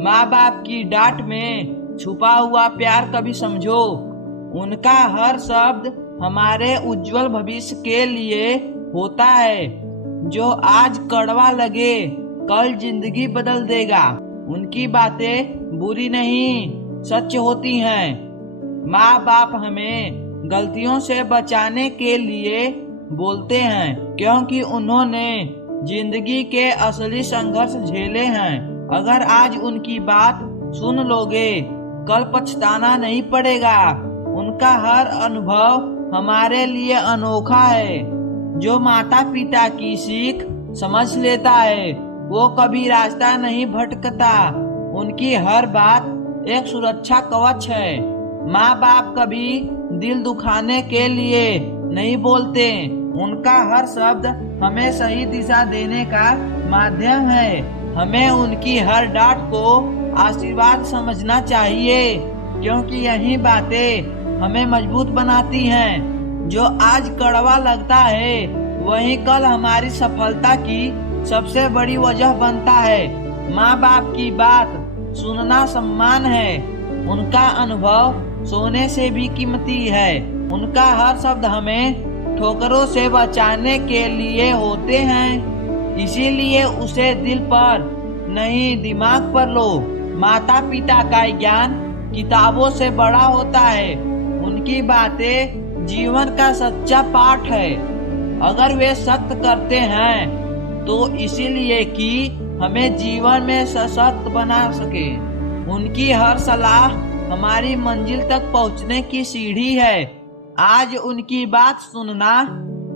माँ बाप की डांट में छुपा हुआ प्यार कभी समझो। उनका हर शब्द हमारे उज्जवल भविष्य के लिए होता है। जो आज कड़वा लगे कल जिंदगी बदल देगा। उनकी बातें बुरी नहीं सच होती हैं। माँ बाप हमें गलतियों से बचाने के लिए बोलते हैं, क्योंकि उन्होंने जिंदगी के असली संघर्ष झेले हैं। अगर आज उनकी बात सुन लोगे कल पछताना नहीं पड़ेगा। उनका हर अनुभव हमारे लिए अनोखा है। जो माता पिता की सीख समझ लेता है वो कभी रास्ता नहीं भटकता। उनकी हर बात एक सुरक्षा कवच है। माँ बाप कभी दिल दुखाने के लिए नहीं बोलते। उनका हर शब्द हमें सही दिशा देने का माध्यम है। हमें उनकी हर डांट को आशीर्वाद समझना चाहिए, क्योंकि यही बातें हमें मजबूत बनाती हैं। जो आज कड़वा लगता है वही कल हमारी सफलता की सबसे बड़ी वजह बनता है। माँ बाप की बात सुनना सम्मान है। उनका अनुभव सोने से भी कीमती है। उनका हर शब्द हमें ठोकरों से बचाने के लिए होते हैं। इसीलिए उसे दिल पर नहीं दिमाग पर लो। माता पिता का ज्ञान किताबों से बड़ा होता है। उनकी बातें जीवन का सच्चा पाठ है। अगर वे सख्त करते हैं तो इसीलिए कि हमें जीवन में सशक्त बना सके। उनकी हर सलाह हमारी मंजिल तक पहुंचने की सीढ़ी है। आज उनकी बात सुनना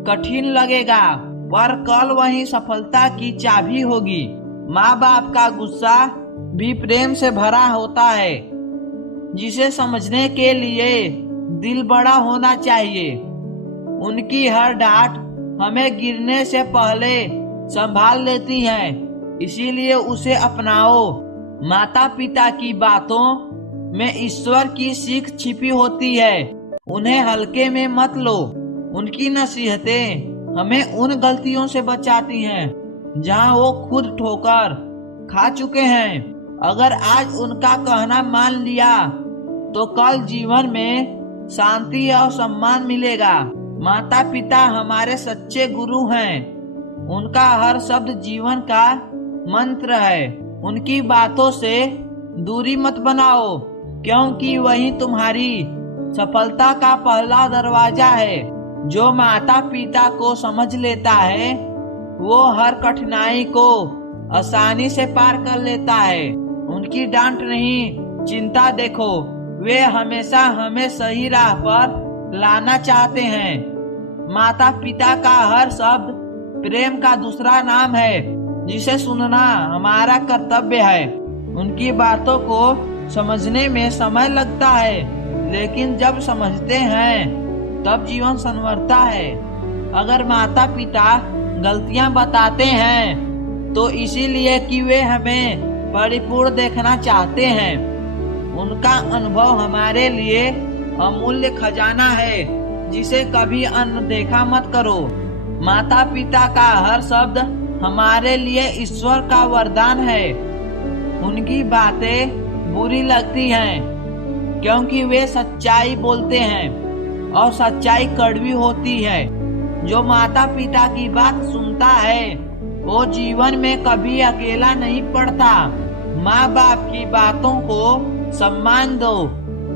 कठिन लगेगा, पर कल वही सफलता की चाबी होगी। माँ बाप का गुस्सा भी प्रेम से भरा होता है, जिसे समझने के लिए दिल बड़ा होना चाहिए। उनकी हर डांट हमें गिरने से पहले संभाल लेती है, इसीलिए उसे अपनाओ। माता पिता की बातों में ईश्वर की सीख छिपी होती है। उन्हें हल्के में मत लो। उनकी नसीहतें हमें उन गलतियों से बचाती हैं जहां वो खुद ठोकर खा चुके हैं। अगर आज उनका कहना मान लिया तो कल जीवन में शांति और सम्मान मिलेगा। माता पिता हमारे सच्चे गुरु हैं। उनका हर शब्द जीवन का मंत्र है। उनकी बातों से दूरी मत बनाओ, क्योंकि वही तुम्हारी सफलता का पहला दरवाजा है। जो माता पिता को समझ लेता है वो हर कठिनाई को आसानी से पार कर लेता है। उनकी डांट नहीं चिंता देखो, वे हमेशा हमें सही राह पर लाना चाहते हैं। माता पिता का हर शब्द प्रेम का दूसरा नाम है, जिसे सुनना हमारा कर्तव्य है। उनकी बातों को समझने में समय लगता है, लेकिन जब समझते हैं तब जीवन संवरता है। अगर माता पिता गलतियां बताते हैं तो इसीलिए कि वे हमें परिपूर्ण देखना चाहते हैं। उनका अनुभव हमारे लिए अमूल्य खजाना है, जिसे कभी अनदेखा मत करो। माता पिता का हर शब्द हमारे लिए ईश्वर का वरदान है। उनकी बातें बुरी लगती हैं क्योंकि वे सच्चाई बोलते हैं, और सच्चाई कड़वी होती है। जो माता पिता की बात सुनता है वो जीवन में कभी अकेला नहीं पड़ता। माँ बाप की बातों को सम्मान दो,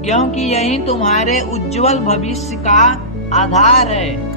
क्योंकि यही तुम्हारे उज्जवल भविष्य का आधार है।